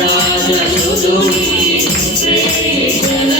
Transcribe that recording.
Radha Yudhu Sri Jana